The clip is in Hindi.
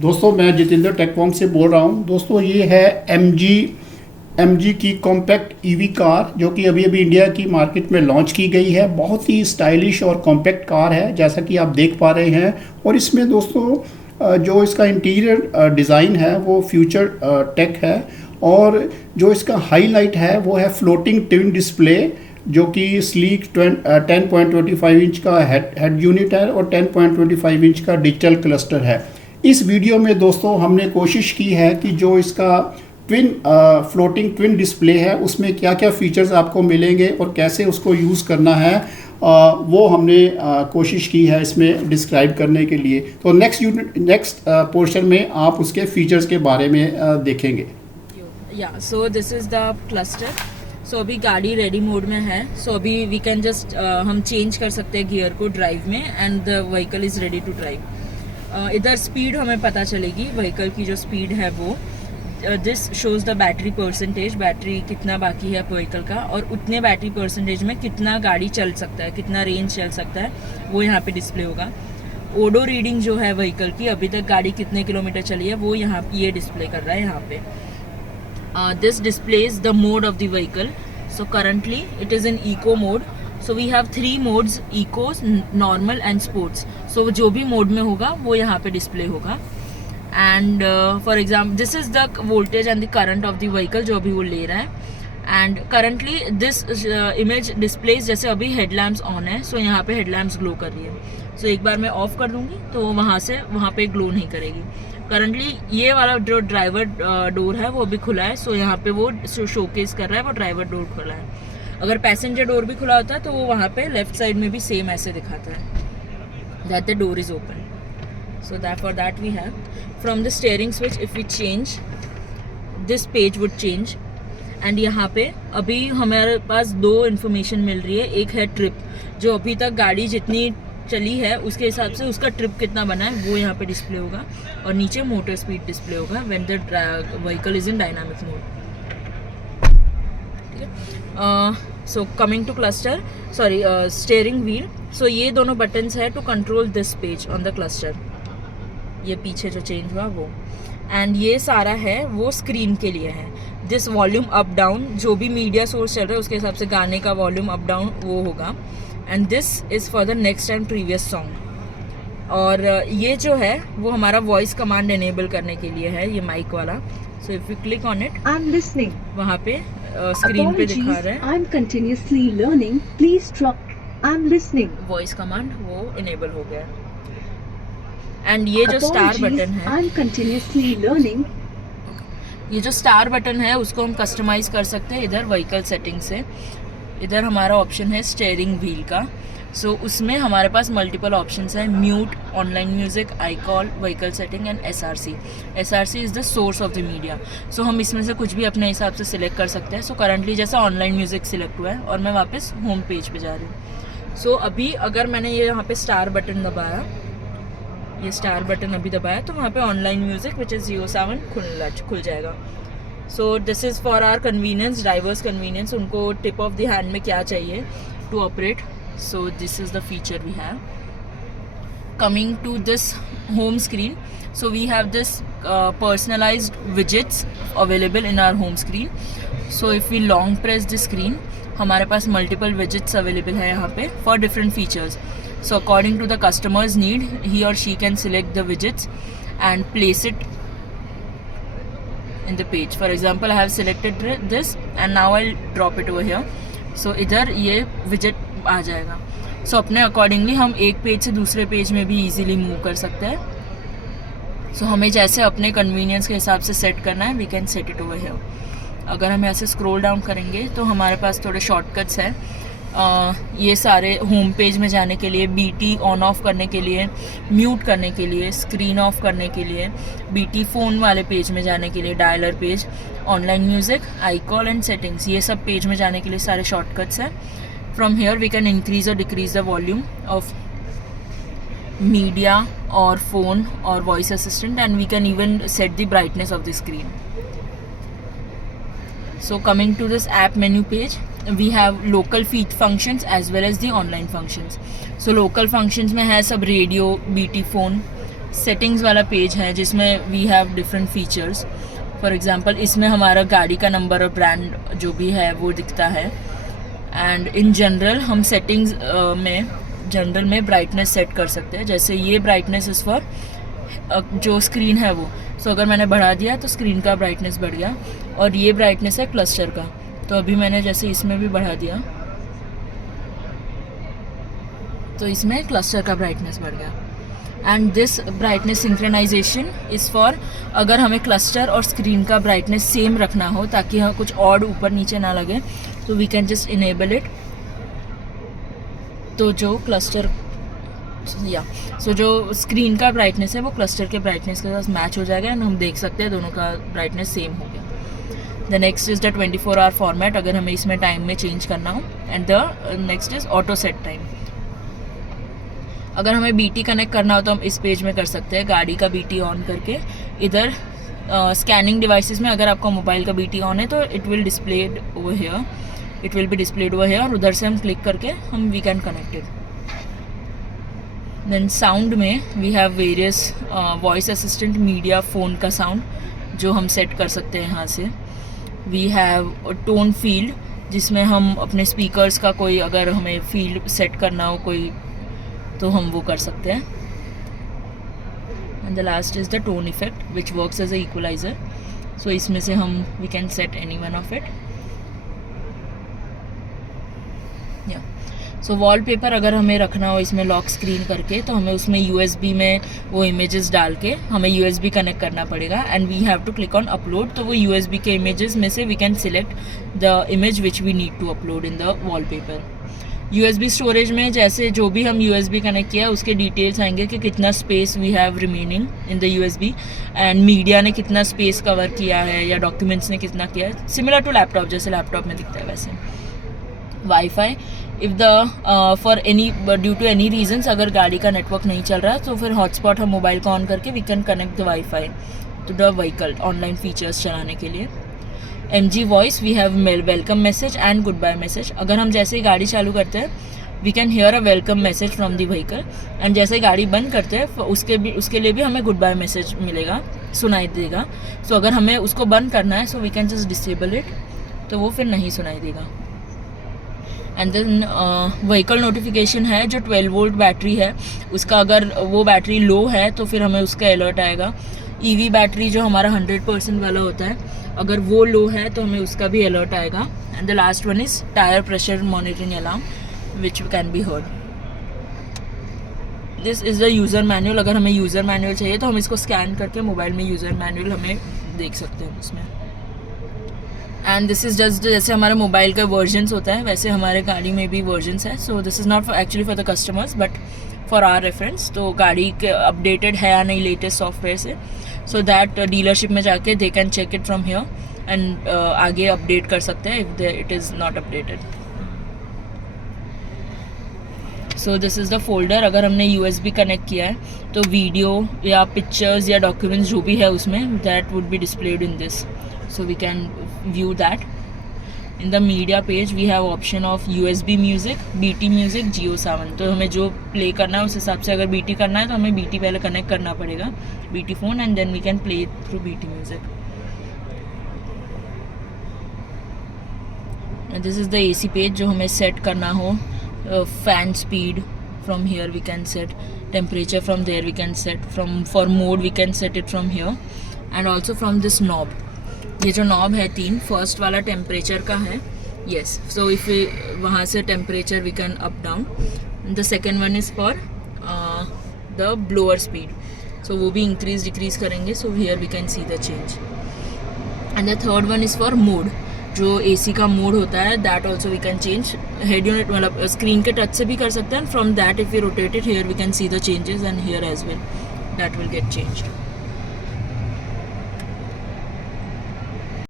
दोस्तों मैं जितेंद्र टेककॉम से बोल रहा हूं। दोस्तों ये है एमजी की कॉम्पैक्ट ईवी कार जो कि अभी अभी इंडिया की मार्केट में लॉन्च की गई है। बहुत ही स्टाइलिश और कॉम्पैक्ट कार है जैसा कि आप देख पा रहे हैं। और इसमें दोस्तों जो इसका इंटीरियर डिज़ाइन है वो फ्यूचर टेक है। और जो इसका हाईलाइट है वो है फ्लोटिंग ट्विन डिस्प्ले जो कि स्लीक 10.25 इंच का हेड यूनिट है और 10.25 इंच का डिजिटल क्लस्टर है। इस वीडियो में दोस्तों हमने कोशिश की है कि जो इसका फ्लोटिंग ट्विन डिस्प्ले है उसमें क्या क्या फीचर्स आपको मिलेंगे और कैसे उसको यूज़ करना है वो हमने कोशिश की है इसमें डिस्क्राइब करने के लिए। तो नेक्स्ट पोर्शन में आप उसके फीचर्स के बारे में देखेंगे। So this is the cluster. So अभी गाड़ी रेडी मोड में है। सो अभी वी कैन जस्ट हम चेंज कर सकते हैं गियर को ड्राइव में and the vehicle is ready to drive. इधर स्पीड हमें पता चलेगी व्हीकल की जो स्पीड है वो। This shows the battery percentage, battery कितना बाकी है व्हीकल का और उतने बैटरी परसेंटेज में कितना गाड़ी चल सकता है, कितना रेंज चल सकता है वो यहाँ पे डिस्प्ले होगा। ओडो रीडिंग जो है व्हीकल की, अभी तक गाड़ी कितने किलोमीटर चली है वो यहाँ ये डिस्प्ले कर रहा है यहाँ पे। This displays the mode of the vehicle. So currently it is in eco mode. So we have 3 modes: eco, normal and sports. So जो भी मोड में होगा वो यहाँ पे डिस्प्ले होगा। And for example this is the voltage and the current of the vehicle जो अभी वो ले रहा है। And currently this image displays जैसे अभी हेडलैम्प्स ऑन है। सो यहाँ पे हेडलैम्प्स ग्लो कर रही है। सो एक बार मैं ऑफ कर दूंगी तो वहाँ पे ग्लो नहीं करेगी। करंटली ये वाला जो ड्राइवर डोर है वो अभी खुला है। सो यहाँ पे वो शोकेस कर रहा है, वो ड्राइवर डोर खुला है। अगर पैसेंजर डोर भी खुला होता है तो वो वहाँ पे लेफ्ट साइड में भी सेम ऐसे दिखाता है that the door is open. So that for that we have from the steering switch if we change this page would change. And यहाँ पे अभी हमारे पास 2 इन्फॉर्मेशन मिल रही है। एक है ट्रिप, जो अभी तक गाड़ी जितनी चली है उसके हिसाब से उसका ट्रिप कितना बना है वो यहाँ पे डिस्प्ले होगा। और नीचे मोटर स्पीड डिस्प्ले होगा when the vehicle is in dynamic mode. ठीक है। So coming to cluster, sorry steering wheel. So ये दोनों बटन्स है to control this page on the cluster. ये पीछे जो चेंज हुआ वो। एंड ये सारा है वो स्क्रीन के लिए है। दिस वॉल्यूम अप डाउन, जो भी मीडिया सोर्स चल रहा है उसके हिसाब से गाने का वॉल्यूम अप डाउन वो होगा। And this is for the next and previous song. और ये जो है वो हमारा वॉइस कमांड एनेबल करने के लिए है, ये माइक वाला। So if you click on it, I am listening, वहाँ पे स्क्रीन पे दिखा रहा है I am continuously learning, please stop, I am listening. Voice command वो इनेबल हो गया। एंड ये जो स्टार बटन है, आई एम कंटिन्यूअसली लर्निंग, ये जो स्टार बटन है उसको हम कस्टमाइज कर सकते हैं इधर व्हीकल सेटिंग से। इधर हमारा ऑप्शन है स्टीयरिंग व्हील का। सो उसमें हमारे पास मल्टीपल ऑप्शंस हैं: mute, online music, I call, vehicle setting and SRC. SRC is the source of the media. So हम इसमें से कुछ भी अपने हिसाब से सिलेक्ट कर सकते हैं। सो करंटली जैसा ऑनलाइन म्यूजिक सिलेक्ट हुआ है और मैं वापस होम पेज पे जा रही हूँ। सो अभी अगर मैंने ये यहाँ पे स्टार बटन दबाया, ये स्टार बटन अभी दबाया तो वहाँ पे ऑनलाइन म्यूजिक विच इज़ 07 खुल जाएगा। So this is for our convenience, drivers convenience. उनको टिप ऑफ द हैंड में क्या चाहिए to operate. So this is the feature we have. Coming to this home screen, so we have this personalised widgets available in our home screen. So if we long press the screen, हमारे पास मल्टीपल विजेट्स अवेलेबल है यहाँ पे for different features. So according to the customer's need, he or she can select the widgets and place it in the page. For example, I have selected this and now I'll drop it over here. So इधर ये widget आ जाएगा। So अपने accordingly हम एक पेज से दूसरे पेज में भी easily move कर सकते हैं। So हमें जैसे अपने convenience के हिसाब से set करना है, we can set it over here. अगर हम ऐसे scroll down करेंगे तो हमारे पास थोड़े shortcuts हैं। ये सारे होम पेज में जाने के लिए, बीटी ऑन ऑफ करने के लिए, म्यूट करने के लिए, स्क्रीन ऑफ करने के लिए, बीटी फ़ोन वाले पेज में जाने के लिए, dialer page, online music, I call and settings, ये सब पेज में जाने के लिए सारे शॉर्टकट्स हैं। From here we can increase और decrease the volume of media और फ़ोन और voice assistant and we can even set the brightness of the screen. So coming to this app menu page, we have local feed functions as well as the online functions. So local functions में है सब रेडियो, BT फ़ोन, सेटिंग्स वाला पेज है जिसमें we have different features. For example इसमें हमारा गाड़ी का नंबर और ब्रांड जो भी है वो दिखता है. एंड इन जनरल हम सेटिंग्स में ब्राइटनेस सेट कर सकते हैं. जैसे ये ब्राइटनेस इज़ फॉर जो स्क्रीन है वो. सो अगर मैंने बढ़ा दिया तो स्क्रीन का ब्राइटनेस बढ़ गया. और ये ब्राइटनेस है क्लस्टर का. तो अभी मैंने जैसे इसमें भी बढ़ा दिया तो इसमें क्लस्टर का ब्राइटनेस बढ़ गया. And this brightness synchronisation is for अगर हमें क्लस्टर और स्क्रीन का ब्राइटनेस सेम रखना हो ताकि हमें कुछ और ऊपर नीचे ना लगे, तो we can just enable it. तो जो क्लस्टर जो स्क्रीन का ब्राइटनेस है वो क्लस्टर के ब्राइटनेस के साथ मैच हो जाएगा एंड हम देख सकते हैं दोनों का ब्राइटनेस सेम हो गया. The next is the 24 hour format अगर हमें इसमें टाइम में चेंज करना हो. And the next is auto set time. अगर हमें BT कनेक्ट करना हो तो हम इस पेज में कर सकते हैं. गाड़ी का BT ऑन करके इधर स्कैनिंग डिवाइसेस में अगर आपका मोबाइल का BT ऑन है तो it will be displayed over here और उधर से हम क्लिक करके हम we can connect it. Then sound में we have various voice assistant media phone का साउंड जो हम सेट कर सकते हैं यहाँ से. वी हैव टोन फील्ड जिसमें हम अपने स्पीकर्स का कोई अगर हमें फील्ड सेट करना हो कोई तो हम वो कर सकते हैं. And the last is the tone effect which works as a equaliser. So इसमें से हम we can set any one of it. या सो वॉलपेपर अगर हमें रखना हो इसमें लॉक स्क्रीन करके तो हमें उसमें USB में वो इमेजेस डाल के हमें USB कनेक्ट करना पड़ेगा. And we have to click on upload. तो वो USB के इमेजेस में से we can select the image which we need to upload in the wallpaper. USB storage में जैसे जो भी हम USB कनेक्ट किया उसके डिटेल्स आएंगे कि कितना space we have remaining in the USB and media ने कितना स्पेस कवर किया है या डॉक्यूमेंट्स ने कितना किया है. सिमिलर टू लैपटॉप जैसे लैपटॉप में दिखता है वैसे. Wifi if the for any due to any reasons अगर गाड़ी का नेटवर्क नहीं चल रहा तो फिर हॉटस्पॉट हम मोबाइल को ऑन करके we can connect the wifi to the vehicle online features चलाने के लिए. MG voice we have welcome message and good bye message. अगर हम जैसे ही गाड़ी चालू करते हैं we can hear a welcome message from the vehicle and जैसे ही गाड़ी बंद करते हैं उसके लिए भी हमें गुड बाय मैसेज मिलेगा, सुनाई देगा. सो अगर हमें उसको बंद करना है so we can just disable it तो वो फिर नहीं सुनाई देगा. एंड देन व्हीकल नोटिफिकेशन है जो 12 वोल्ट बैटरी है उसका अगर वो बैटरी लो है तो फिर हमें उसका अलर्ट आएगा. EV बैटरी जो हमारा 100% वाला होता है अगर वो लो है तो हमें उसका भी अलर्ट आएगा. And the last one is tyre pressure monitoring alarm which can be heard. This is the user manual. अगर हमें यूज़र मैनुअल चाहिए तो हम इसको स्कैन करके मोबाइल में यूज़र मैनुअल हमें देख सकते हैं उसमें. एंड दिस इज़ जस्ट जैसे हमारे मोबाइल का वर्जन्स होता है वैसे हमारे गाड़ी में भी वर्जन्स है. So this is not actually for the customers but for our reference. तो गाड़ी के अपडेटेड है या नहीं लेटेस्ट सॉफ्टवेयर से सो दैट डीलरशिप में जाके they can check it from here and आगे अपडेट कर सकते हैं if it is not updated. So this is the folder. अगर हमने USB कनेक्ट किया है तो वीडियो या पिक्चर्स या डॉक्यूमेंट्स जो भी है उसमें that would be displayed in this. So we can view that. In the media page we have option of USB music, BT music, Jio Saavn. तो हमें जो प्ले करना है उस हिसाब से अगर BT करना है तो हमें BT पहले कनेक्ट करना पड़ेगा BT phone and then we can play through BT music. This is the AC page जो हमें सेट करना हो. Fan speed from here we can set. Temperature from there we can set. From for mode we can set it from here and also from this knob. ये जो नॉब है 3 फर्स्ट वाला टेम्परेचर का है. येस सो इफ़ वहाँ से temperature we can up down. The second one is for the blower speed. So वो भी इंक्रीज डिक्रीज करेंगे. So here we can see the change. And the third one is for mode. जो AC का मोड होता है that also we can change. Head unit मतलब स्क्रीन के टच से भी कर सकते हैं. From that if we rotate it here we can see the changes and here as well that will get changed.